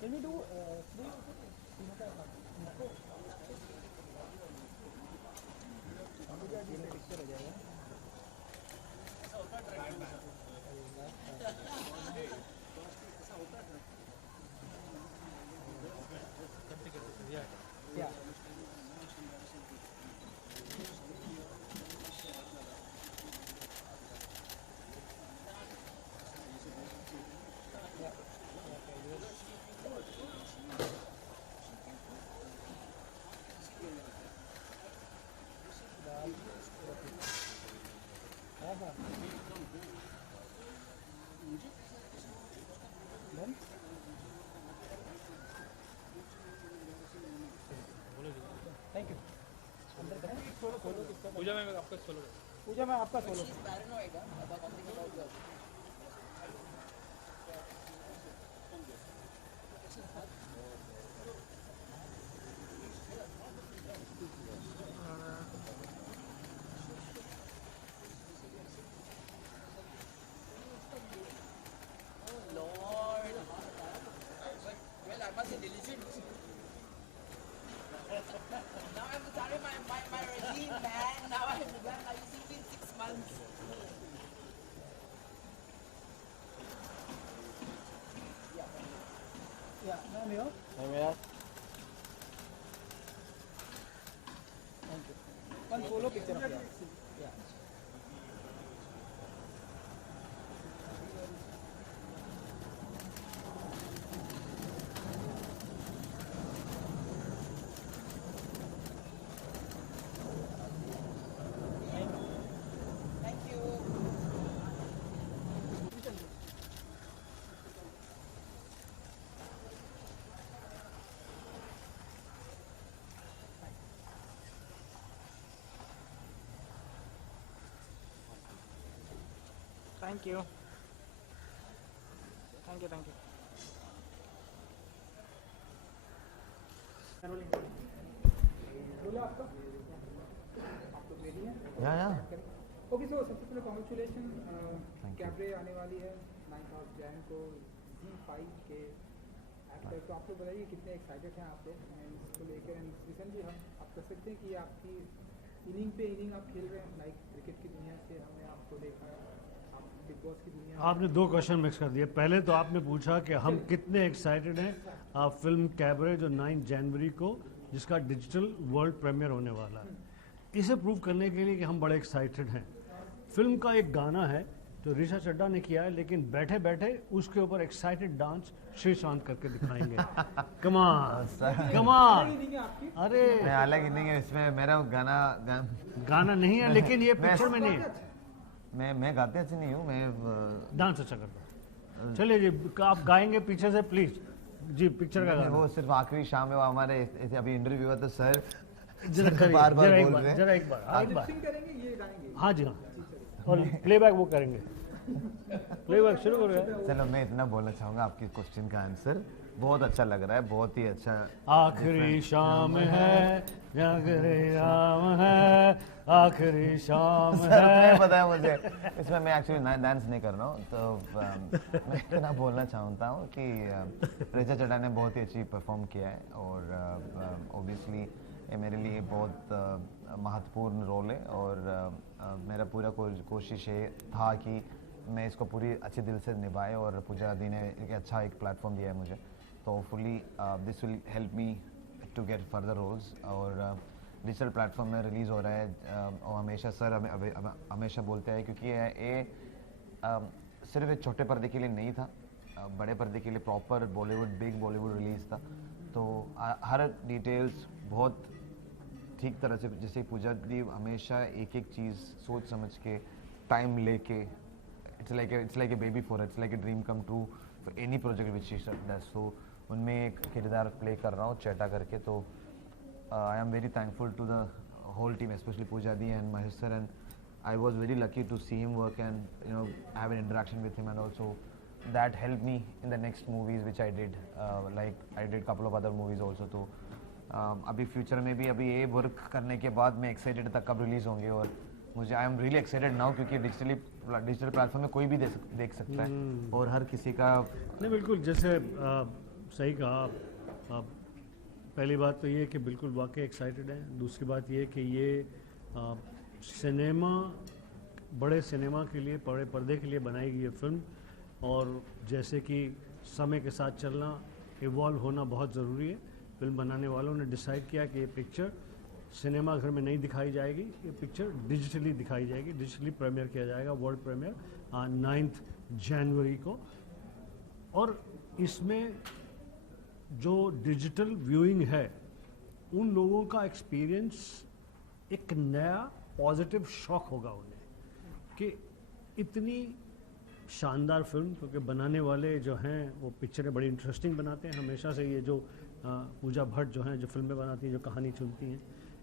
Can we do Thank you. पूजा में आपका solo one solo picture of yours. Yeah. Thank you. Thank you. Thank you. Thank you. Okay so सबसे पहले congratulation cabaret आने वाली है 9th of Jain को Z5 के एक्टर। तो आप लोग बताइए कितने एक्साइटेड हैं आप लोग इसको लेकर। एंड रिसेंटली हम आप कह सकते हैं कि आपकी इनिंग पे इनिंग आप खेल रहे हैं लाइक क्रिकेट की दुनिया से हमने आपको देखा है आप बिग बॉस की दुनिया। आपने दो क्वेश्चन मिक्स कर दिए। पहले तो आपने पूछा कि हम कितने एक्साइटेड हैं फिल्म कैबरे जो 9 जनवरी को जिसका डिजिटल वर्ल्ड प्रीमियर होने वाला है। इसे प्रूव करने के लिए कि हम बड़े एक्साइटेड हैं। फिल्म का एक गाना है जो ऋषा चड्ढा ने किया है, लेकिन बैठे बैठे उसके ऊपर एक्साइटेड डांस श्रीशांत करके दिखाएंगे। कमाल कमाल। अरे अलग इनिंग है इसमें मेरा गाना नहीं है, लेकिन ये पिक्चर में नहीं है। मैं गाते अच्छे नहीं हूँ, मैं डांस अच्छा करता हूँ। चलिए जी, आप गाएंगे पीछे से प्लीज जी पिक्चर का गाना। वो सिर्फ आखिरी शाम में वो हमारे अभी इंटरव्यू हुआ तो सर बार बोल रहे हैं। जरा एक बार करेंगे ये गाएंगे। हाँ जी हाँ, और प्लेबैक वो करेंगे। प्लेबैक शुरू करो यार। चलो मैं इतना बोलना चाहूँगा, आपके क्वेश्चन का आंसर बहुत अच्छा लग रहा है, बहुत ही अच्छा। आखिरी शाम है, आखिरी शाम है, आखिरी शाम है। पता है मुझे, इसमें मैं एक्चुअली डांस नहीं कर रहा हूँ, तो मैं इतना बोलना चाहता हूँ कि ऋचा चड्ढा ने बहुत ही अच्छी परफॉर्म किया है और ऑब्वियसली ये मेरे लिए बहुत महत्वपूर्ण रोल है और मेरा पूरा कोशिश ये था कि मैं इसको पूरी अच्छे दिल से निभाए और पूजा दी ने एक अच्छा एक प्लेटफॉर्म दिया है मुझे। तो hopefully this will help me to get further roles और डिजिटल प्लेटफॉर्म में रिलीज़ हो रहा है और हमेशा सर हमेशा बोलते हैं क्योंकि ये सिर्फ एक छोटे पर्दे के लिए नहीं था, बड़े पर्दे के लिए proper Bollywood, big Bollywood release था। तो हर डिटेल्स बहुत ठीक तरह से, जैसे पूजा दी हमेशा एक एक चीज़ सोच समझ के, टाइम लेके, it's like a baby for, it's like a dream come true for any project which she does. So उनमें एक किरदार प्ले कर रहा हूँ चेटा करके। तो I am very thankful to the whole team, specially Pooja the and Mahesh sir, and I was very lucky to see him work and have an interaction with him, and also that helped me in the next movies which I did, like I did couple of other movies also. तो अभी future में भी अभी ये work करने के बाद मैं एक्साइटेड था कब रिलीज़ होंगे, और मुझे I am really excited now क्योंकि डिजिटल प्लेटफॉर्म में कोई भी देख सकता है और हर किसी का। नहीं बिल्कुल, जैसे सही कहा आप। पहली बात तो ये कि बिल्कुल वाकई एक्साइटेड हैं। दूसरी बात ये कि ये सिनेमा, बड़े सिनेमा के लिए, बड़े पर्दे के लिए बनाई गई है फिल्म, और जैसे कि समय के साथ चलना, इवॉल्व होना बहुत ज़रूरी है। फिल्म बनाने वालों ने डिसाइड किया कि ये पिक्चर सिनेमा घर में नहीं दिखाई जाएगी, ये पिक्चर डिजिटली दिखाई जाएगी, डिजिटली प्रीमियर किया जाएगा, वर्ल्ड प्रीमियर 9 जनवरी को। और इसमें जो डिजिटल व्यूइंग है, उन लोगों का एक्सपीरियंस एक नया पॉजिटिव शॉक होगा उन्हें कि इतनी शानदार फिल्म, क्योंकि बनाने वाले जो हैं वो पिक्चरें बड़ी इंटरेस्टिंग बनाते हैं हमेशा से। ये जो पूजा भट्ट जो हैं, जो फिल्में बनाती हैं, जो कहानी चुनती हैं,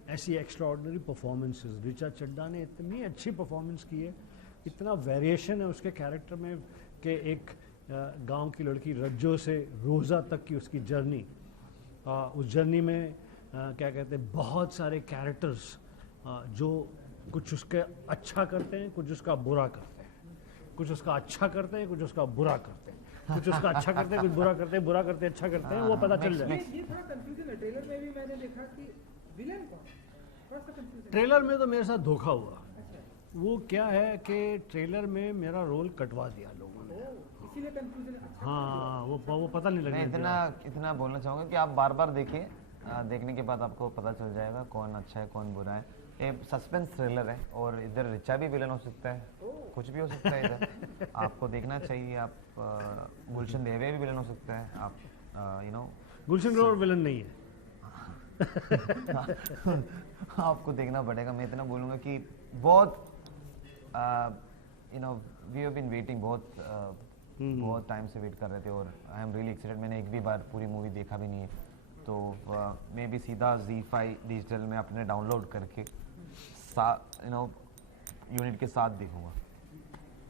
ऐसी एक्स्ट्राऑर्डिनरी परफॉर्मेंसेस ऋचा चड्ढा ने इतनी अच्छी परफॉर्मेंस की है, इतना वेरिएशन है उसके कैरेक्टर में कि एक गांव की लड़की रज्जो से रोज़ा तक की उसकी जर्नी, उस जर्नी में क्या कहते हैं, बहुत सारे कैरेक्टर्स जो कुछ उसके अच्छा करते हैं, कुछ उसका बुरा करते हैं, कुछ उसका अच्छा करते हैं, कुछ उसका बुरा करते हैं, कुछ उसका अच्छा करते हैं, कुछ बुरा करते हैं, बुरा करते हैं, अच्छा करते हैं, वो पता चल जाए। ये थोड़ा कंफ्यूजन है। ट्रेलर में भी मैंने देखा कि विलेन कौन, थोड़ा सा कंफ्यूजन। ट्रेलर में तो मेरे साथ धोखा हुआ। अच्छा, वो क्या है कि ट्रेलर में मेरा रोल कटवा दिया लोगों ने। इसीलिए कंफ्यूजन। अच्छा, हाँ, वो पता नहीं मैं लगने दिया। इतना बोलना चाहूँगा कि आप बार बार देखिए, देखने के बाद आपको पता चल जाएगा कौन अच्छा है कौन बुरा है। ये सस्पेंस थ्रिलर है और इधर रिचा भी विलन हो सकता है, कुछ भी हो सकता है इधर। आपको देखना चाहिए। आप गुलशन देवे भी विलन हो सकता है, आप गुलशन ग्रोवर विलन नहीं है। आपको देखना पड़ेगा। मैं इतना बोलूँगा कि बहुत वी हैव बीन वेटिंग, बहुत टाइम से वेट कर रहे थे, और आई एम रियली एक्साइटेड। मैंने एक भी बार पूरी मूवी देखा भी नहीं है, तो मैं भी सीधा ZEE5 डिजिटल में अपने डाउनलोड करके यूनिट के साथ देखूंगा।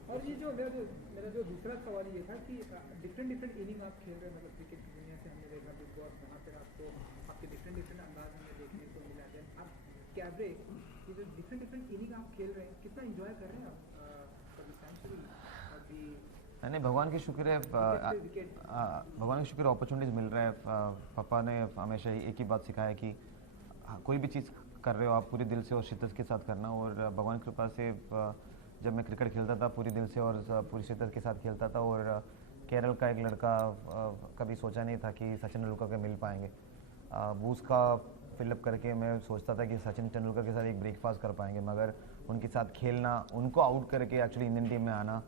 और ये जो मेरा जो दूसरा सवाल ये था कि डिफरेंट इनिंग आप खेल रहे हैं, मतलब क्रिकेट की दुनिया से हमने देखा बिग बॉस, वहाँ पर आपको आपके डिफरेंट अंदाज हमें देखने को मिला है। आप कैबरे, ये जो डिफरेंट इनिंग आप खेल रहे हैं, कितना इंजॉय कर रहे हैं आप अभी? नहीं, भगवान की शुक्र है, भगवान की शुक्र अपॉर्चुनिटीज़ मिल रहा है। पापा ने हमेशा एक ही बात सिखाया कि कोई भी चीज़ कर रहे हो आप पूरे दिल से और शिद्दत के साथ करना। और भगवान की कृपा से जब मैं क्रिकेट खेलता था पूरी दिल से और पूरी शिद्दत के साथ खेलता था, और केरल का एक लड़का, कभी सोचा नहीं था कि सचिन तेंदुलकर के मिल पाएंगे। वो उसका फिलअप करके मैं सोचता था कि सचिन तेंदुलकर के साथ एक ब्रेकफास्ट कर पाएंगे, मगर उनके साथ खेलना, उनको आउट करके एक्चुअली इंडियन टीम में आना,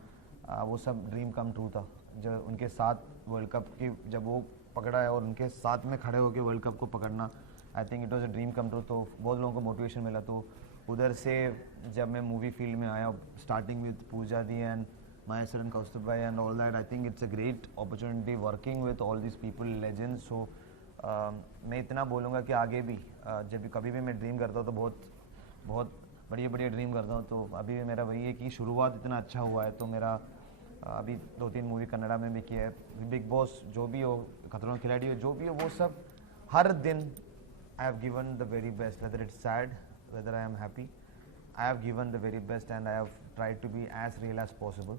वो सब ड्रीम कम ट्रू था। जब उनके साथ वर्ल्ड कप की जब वो पकड़ा है और उनके साथ में खड़े होकर वर्ल्ड कप को पकड़ना, I think it was a dream come true. तो बहुत लोगों को मोटिवेशन मिला। तो उधर से जब मैं मूवी फील्ड में आया, starting with Pooja the and Mahesh sir and Kaustubh भाई and all that, I think it's a great opportunity working with all this people, legends. So मैं इतना बोलूँगा कि आगे भी जब भी कभी भी मैं ड्रीम करता हूँ तो बहुत बढ़िया ड्रीम करता हूँ। तो अभी भी मेरा वही है कि शुरुआत इतना अच्छा हुआ है, तो मेरा अभी 2-3 मूवी कन्नड़ा में भी किया है, बिग बॉस जो भी हो, खतरों के खिलाड़ी हो, जो भी हो, वो सब हर दिन I have given the very best, whether it's sad, whether I am happy, I have given the very best and I have tried to be as real as possible.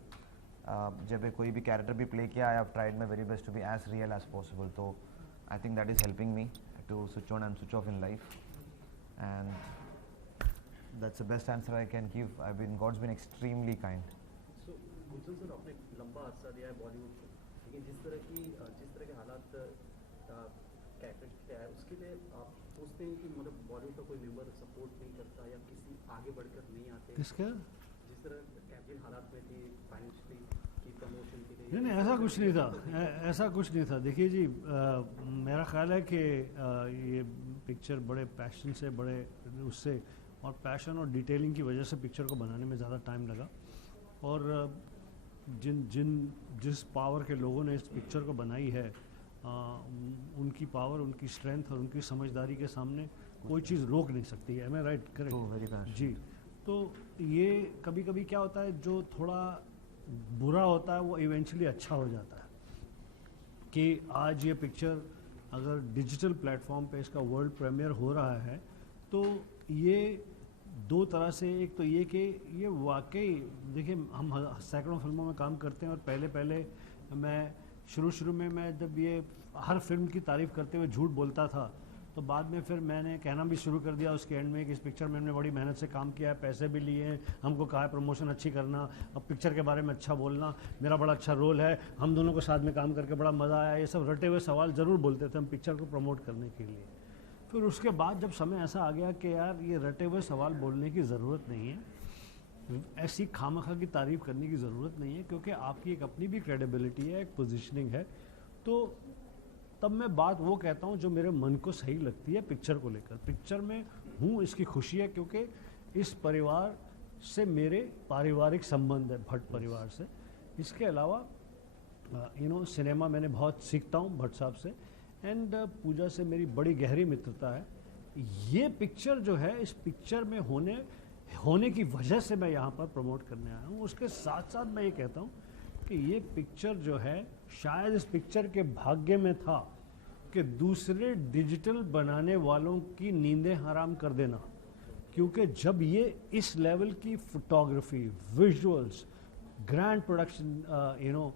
जब कोई भी कैरेक्टर भी प्ले किया, I have tried my very best to be as real as possible. तो I think that is helping me to switch on and switch off in life, and that's the best answer I can give. God's been extremely kind. So Gulshan sir, आपने लंबा अर्सा दिया है बॉलीवुड को, लेकिन जिस तरह के हालात कैरेक्टर के आए, उसके लिए आप सोचते हैं कि मतलब बॉलीवुड का कोई मेंबर सपोर्ट नहीं करता या किसी आगे बढ़कर नहीं आते? किसका? जिस तरह कैप्टन हालात में थी फाइनेंशियली, नहीं ऐसा कुछ नहीं था, ऐसा कुछ नहीं था। देखिए जी, मेरा ख्याल है कि ये पिक्चर बड़े पैशन से, बड़े उससे और पैशन और डिटेलिंग की वजह से पिक्चर को बनाने में ज़्यादा टाइम लगा। और जिस पावर के लोगों ने इस पिक्चर को बनाई है, उनकी पावर, उनकी स्ट्रेंथ और उनकी समझदारी के सामने कोई चीज़ रोक नहीं सकती है। मैं राइट? करेक्ट जी। तो ये कभी कभी क्या होता है, जो थोड़ा बुरा होता है वो इवेंचुअली अच्छा हो जाता है। कि आज ये पिक्चर अगर डिजिटल प्लेटफॉर्म पे इसका वर्ल्ड प्रीमियर हो रहा है, तो ये दो तरह से, एक तो ये कि ये वाकई, देखिए हम सैकड़ों फिल्मों में काम करते हैं और पहले मैं शुरू में मैं जब ये हर फिल्म की तारीफ़ करते हुए झूठ बोलता था, तो बाद में फिर मैंने कहना भी शुरू कर दिया उसके एंड में कि इस पिक्चर में हमने बड़ी मेहनत से काम किया है, पैसे भी लिए हैं, हमको कहा है प्रमोशन अच्छी करना, अब पिक्चर के बारे में अच्छा बोलना, मेरा बड़ा अच्छा रोल है, हम दोनों को साथ में काम करके बड़ा मज़ा आया। ये सब रटे हुए सवाल ज़रूर बोलते थे हम पिक्चर को प्रमोट करने के लिए। फिर उसके बाद जब समय ऐसा आ गया कि यार ये रटे हुए सवाल बोलने की ज़रूरत नहीं है, ऐसी खामखा की तारीफ़ करने की ज़रूरत नहीं है, क्योंकि आपकी एक अपनी भी क्रेडिबिलिटी है, एक पोजीशनिंग है। तो तब मैं बात वो कहता हूँ जो मेरे मन को सही लगती है पिक्चर को लेकर। पिक्चर में हूँ, इसकी खुशी है, क्योंकि इस परिवार से मेरे पारिवारिक संबंध है, भट्ट परिवार से। इसके अलावा सिनेमा मैंने बहुत सीखता हूँ भट्ट साहब से, एंड पूजा से मेरी बड़ी गहरी मित्रता है। ये पिक्चर जो है, इस पिक्चर में होने की वजह से मैं यहाँ पर प्रमोट करने आया हूँ। उसके साथ साथ मैं ये कहता हूँ कि ये पिक्चर जो है, शायद इस पिक्चर के भाग्य में था कि दूसरे डिजिटल बनाने वालों की नींदें हराम कर देना, क्योंकि जब ये इस लेवल की फोटोग्राफी, विजुअल्स, ग्रैंड प्रोडक्शन,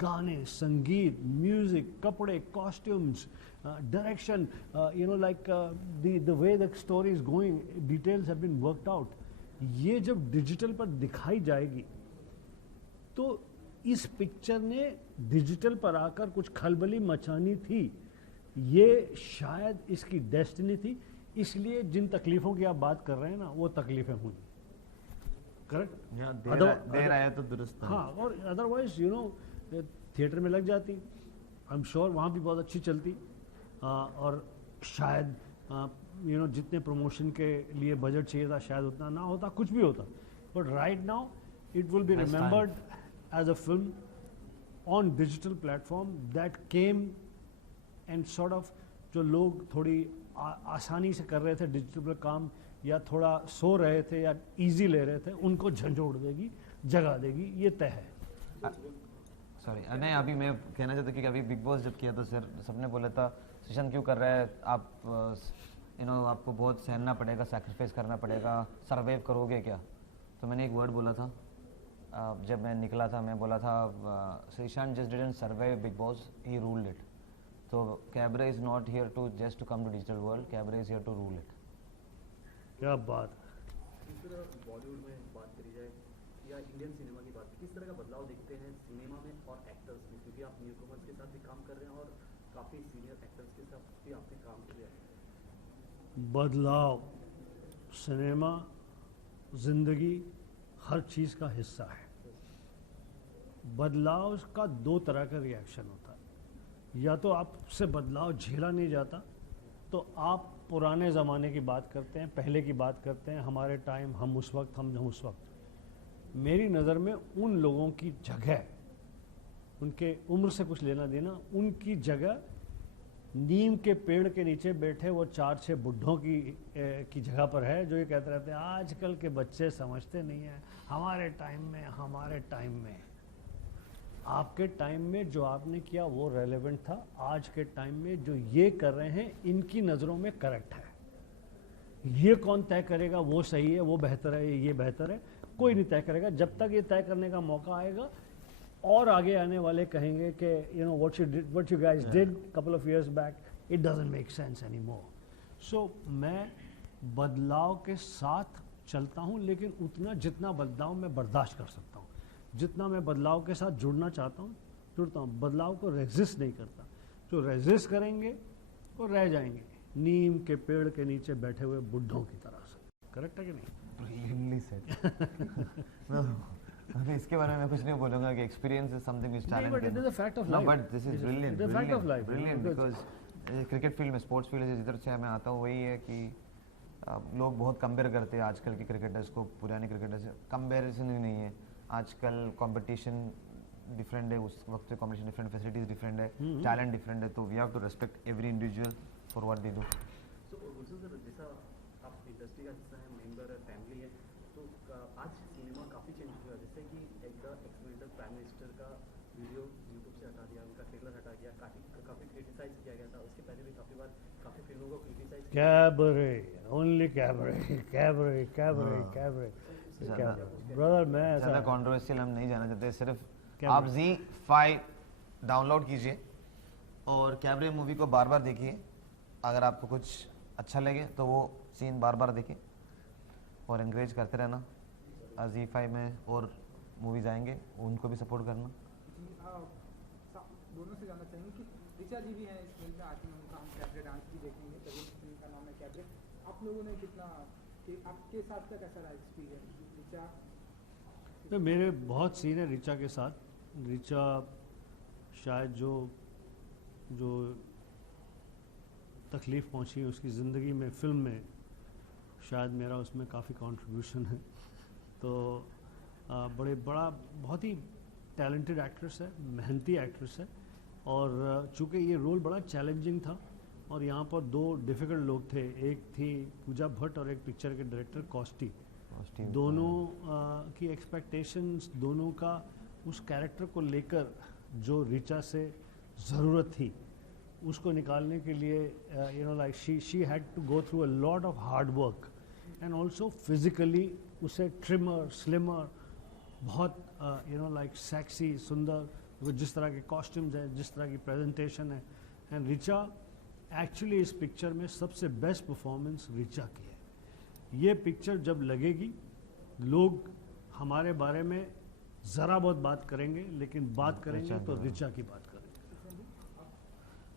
गाने, संगीत, म्यूजिक, कपड़े, costumes, direction, like the way the story is going, details have been worked out, ये जब डिजिटल पर दिखाई जाएगी तो इस पिक्चर ने डिजिटल पर आकर कुछ खलबली मचानी थी। ये शायद इसकी डेस्टिनी थी, इसलिए जिन तकलीफ़ों की आप बात कर रहे हैं ना, वो तकलीफ़ें हुई। करेक्ट? देर आया तो दुरुस्त। हाँ, और अदरवाइज थिएटर में लग जाती, आई एम श्योर वहाँ भी बहुत अच्छी चलती, और शायद जितने प्रमोशन के लिए बजट चाहिए था शायद उतना ना होता, कुछ भी होता। But right now it will be remembered as a film on digital platform that came and sort of, जो लोग थोड़ी आसानी से कर रहे थे डिजिटल पर काम, या थोड़ा सो रहे थे या इजी ले रहे थे, उनको झंझोड़ देगी, जगा देगी, ये तय है। सॉरी, नहीं, अभी मैं कहना चाहता हूँ कि अभी बिग बॉस जब किया तो सर सबने बोला था सुशांत क्यों कर रहा है आप, आपको बहुत सहना पड़ेगा, सैक्रिफाइस करना पड़ेगा, सर्वाइव करोगे क्या? तो मैंने एक वर्ड बोला था, जब मैं निकला था मैं बोला था Sushant just didn't survive Bigg Boss, he ruled it. तो Cabaret is not here to just to come to digital world, Cabaret is here to rule it. क्या बात। इस तरह बॉलीवुड में बात करी जाए या इंडियन सिनेमा की बात, किस तरह का बदलाव देखते हैं सिनेमा में और एक्टर्स में? क्योंकि आप न्यू कमर्स के साथ भी काम कर रहे हैं और काफ़ी सीनियर एक्टर्स के साथ भी आपने काम किया है। बदलाव, सिनेमा, जिंदगी, हर चीज़ का हिस्सा है। बदलाव का दो तरह का रिएक्शन होता है, या तो आपसे बदलाव झेला नहीं जाता तो आप पुराने ज़माने की बात करते हैं, पहले की बात करते हैं, हमारे टाइम, हम उस वक्त। मेरी नज़र में उन लोगों की जगह, उनके उम्र से कुछ लेना देना, उनकी जगह नीम के पेड़ के नीचे बैठे वो 4-6 बुढ़ों की जगह पर है, जो ये कहते रहते हैं आजकल के बच्चे समझते नहीं हैं, हमारे टाइम में। आपके टाइम में जो आपने किया वो रेलेवेंट था, आज के टाइम में जो ये कर रहे हैं इनकी नज़रों में करेक्ट है। ये कौन तय करेगा वो सही है, वो बेहतर है, ये बेहतर है? कोई नहीं तय करेगा। जब तक ये तय करने का मौका आएगा और आगे आने वाले कहेंगे कि what you guys did couple of years back, it doesn't make sense anymore. So मैं बदलाव के साथ चलता हूँ, लेकिन उतना जितना बदलाव मैं बर्दाश्त कर सकता हूँ, जितना मैं बदलाव के साथ जुड़ना चाहता हूँ जुड़ता हूँ। बदलाव को रेजिस्ट नहीं करता। जो रेजिस्ट करेंगे वो रह जाएंगे नीम के पेड़ के नीचे बैठे हुए बुढ़ों की तरह से। करेक्ट है कि नहीं? Brilliantly said. No, अभी इसके बारे में मैं कुछ नहीं बोलूँगा कि experience is something which talent but it is a fact of no life. But this It is is- brilliant it is a fact of life, brilliant because- because cricket field में स्पोर्ट्स फील्ड से जिधर से मैं आता हूँ वही है कि लोग बहुत कंपेयर करते हैं आजकल के क्रिकेटर्स को पुराने क्रिकेटर्स से। कंपेरिजन ही नहीं है आजकल, कंपटीशन डिफरेंट है, उस वक्त से कॉम्पिटिशन डिफरेंट, फैसिलिटीज डिफरेंट है, टैलेंट डिफरेंट है, तो we have to respect every individual for what they do. So Gulshan sir, जैसा आप इंडस्ट्री का हिस्सा है, मेंबर है, फैमिली है, तो आज सिनेमा काफ़ी चेंज हुआ है। जैसे कि एक एक्सपीरियंस प्राइम मिनिस्टर का वीडियो यूट्यूब से हटा दिया, उनका ट्रेलर हटा दिया, काफ़ी क्रिटिसाइज किया गया था। उसके पहले भी काफ़ी बार काफ़ी फिल्मों को क्रिटिसाइज किया। Cabaret, only cabaret, cabaret, cabaret, cabaret, brother मैं ज़्यादा ऐसा कंट्रोवर्शियल हम नहीं जाना चाहते, सिर्फ क्या आप Z5 डाउनलोड कीजिए और कैबरे मूवी को बार बार देखिए। अगर आपको कुछ अच्छा लगे तो वो सीन बार बार देखिए और एंकरेज करते रहना। Z5 में और मूवीज आएंगे, उनको भी सपोर्ट करना। जी दोनों से जानना चाहेंगे कि ऋचा जी भी हैं इस फिल्म में, आज उनका हम कैबरे डांस भी देखेंगे, तभी फिल्म का नाम है कैबरे। आप लोगों ने कितना कि आपके साथ का कैसा रहा एक्सपीरियंस ऋचा? तो मेरे बहुत सीन है ऋचा के साथ। ऋचा शायद जो तकलीफ़ पहुंची उसकी ज़िंदगी में, फिल्म में, शायद मेरा उसमें काफ़ी कंट्रीब्यूशन है। तो बहुत ही टैलेंटेड एक्ट्रेस है, मेहनती एक्ट्रेस है, और चूँकि ये रोल बड़ा चैलेंजिंग था और यहाँ पर दो डिफ़िकल्ट लोग थे, एक थी पूजा भट्ट और एक पिक्चर के डायरेक्टर कॉस्टी। दोनों की एक्सपेक्टेशंस, दोनों का उस कैरेक्टर को लेकर जो ऋचा से ज़रूरत थी उसको निकालने के लिए like she had to go through a lot of hard work and also physically उसे ट्रिमर, स्लिमर, बहुत लाइक सेक्सी, सुंदर, जिस तरह के कॉस्ट्यूम्स हैं, जिस तरह की प्रेजेंटेशन है। एंड ऋचा एक्चुअली इस पिक्चर में सबसे बेस्ट परफॉर्मेंस ऋचा की है। ये पिक्चर जब लगेगी लोग हमारे बारे में ज़रा बहुत बात करेंगे, लेकिन बात करेंगे तो ऋचा की बात करेंगे।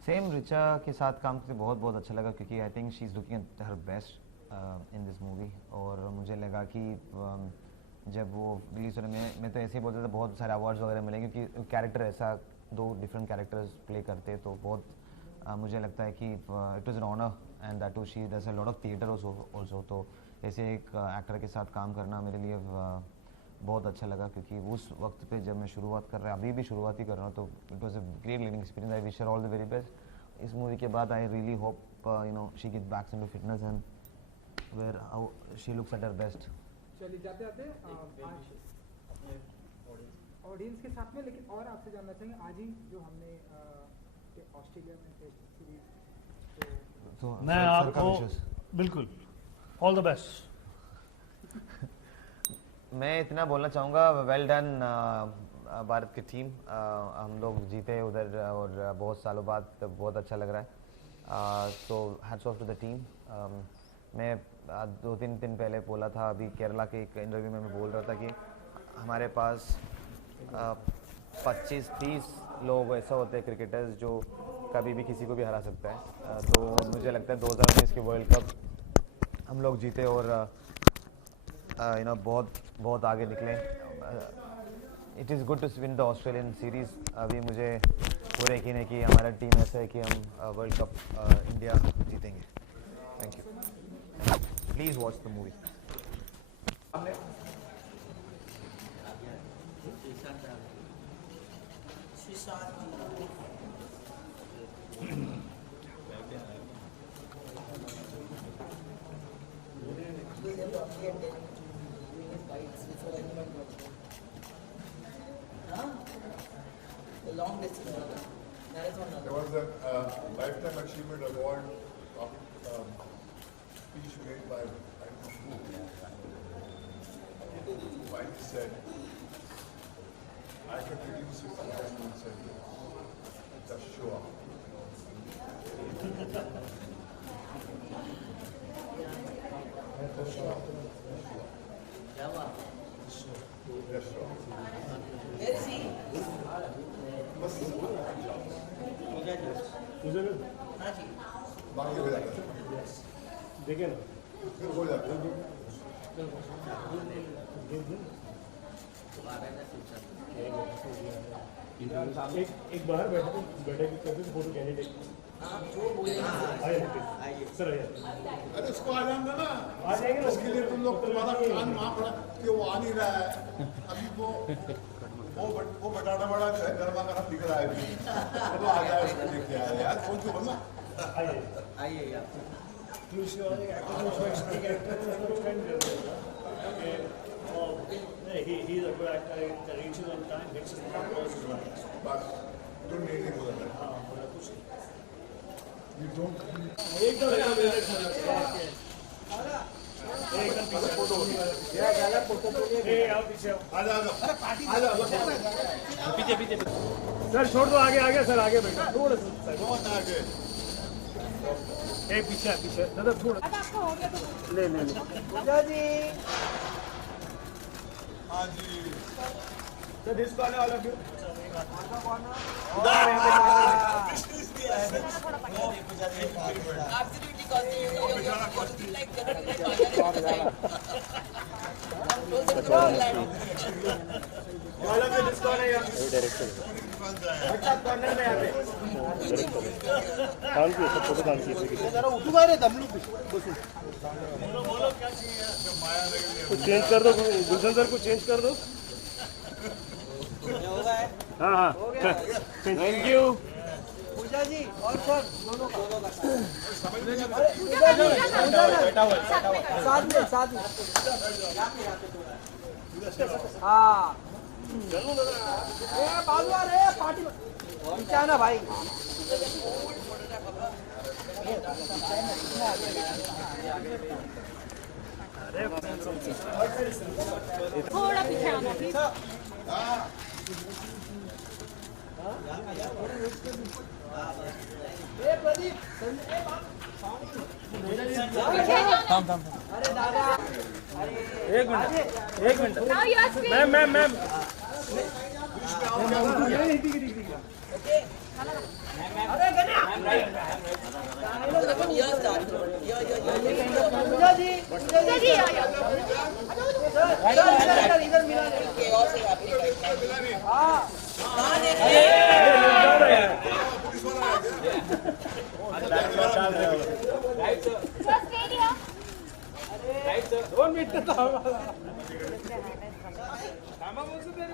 सेम ऋचा के साथ काम करके बहुत बहुत अच्छा लगा, क्योंकि I think she is looking at her best in this movie. और मुझे लगा कि जब वो रिलीज होने में, मैं तो ऐसे ही बोलता था बहुत सारे अवार्ड्स वगैरह मिलेंगे, क्योंकि कैरेक्टर ऐसा, दो डिफरेंट कैरेक्टर्स प्ले करते, तो बहुत मुझे लगता है कि it was an honour and that too she does a lot of theatre also. तो ऐसे एक एक्टर के साथ काम करना मेरे लिए बहुत अच्छा लगा, क्योंकि उस वक्त पे जब मैं शुरुआत कर रहा, अभी भी शुरुआत ही कर रहा हूँ, तो it was a great learning experience. I wish her all the very best. इस मूवी के बाद I really hope she gets back into fitness and where she looks at her best. चलिए जाते जाते आज ऑडियंस के साथ में, लेकिन और आपसे जानना चाहेंगे आज ही जो हमने ऑस्ट्रेलिया में टेस्ट सीरीज, तो मैं आपको बिल्कुल ऑल द बेस्ट। मैं इतना बोलना चाहूँगा, वेल डन भारत की टीम। हम लोग जीते उधर और बहुत सालों बाद बहुत अच्छा लग रहा है। So hats off to the team. मैं 2-3 दिन पहले बोला था, अभी केरला के एक इंटरव्यू में मैं बोल रहा था कि हमारे पास 25-30 लोग ऐसा होते हैं क्रिकेटर्स जो कभी भी किसी को भी हरा सकता है। तो मुझे लगता है 2019 के वर्ल्ड कप हम लोग जीते और बहुत आगे निकले। It is good to win the Australian series. अभी मुझे पूरा यकीन है कि हमारा टीम ऐसा है कि हम वर्ल्ड कप इंडिया जीतेंगे। Thank you. Please watch the movie. Long distance marathon. There was a Lifetime Achievement Award speech made by I don't know who. Mike said, I can reduce it to less than seconds. Just show up. Just show up. Just show up. Where is he? हाँ जी। बाकी हो जाता है। देखिए ना, फिर हो जाता है। एक बाहर बैठे फोटो कैंडिडेट सर अरे उसको आ जाएंगे ना, आ जाएंगे ना, उसके लिए तुम लोग तुम्हारा कान वहाँ पड़ा कि वो आ नहीं रहा है अभी। वो बटाटा बड़ा गर्मा गर्म दिख रहा है अभी, अब आ जाए उसको लेके आया यार, फोन क्यों बोलना। आइए यार। He's a good actor. He reaches on time, hits his mark. बस तुम नहीं बोला था। You don't पीछे सर छोड़ दो, आगे आगे सर, आगे बैठो थोड़ा सा बहुत आगे। पीछे दादा थोड़ा ले पूजा जी। हाँ जी। सर डिस्को आने वाला क्यों Absolutely costly. Like डिस्को आने यार अच्छा कॉर्नर में आते काम की सब फोटो काम की जरा उठो बारे दमलू बोलो क्या चाहिए कुछ चेंज कर दो, गुलशन सर को चेंज कर दो। हाँ थैंक यू पूजा जी और सर दोनों का साथ में हाँ बालू आ रहे पार्टी क्या ना भाई। थोड़ा पीछे आना प्लीज। अरे दादा एक minute Now you are free. Ma'am Pooja ji इधर मिला हाँ Just stay here.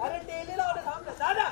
अरे टेली लाओ ना दादा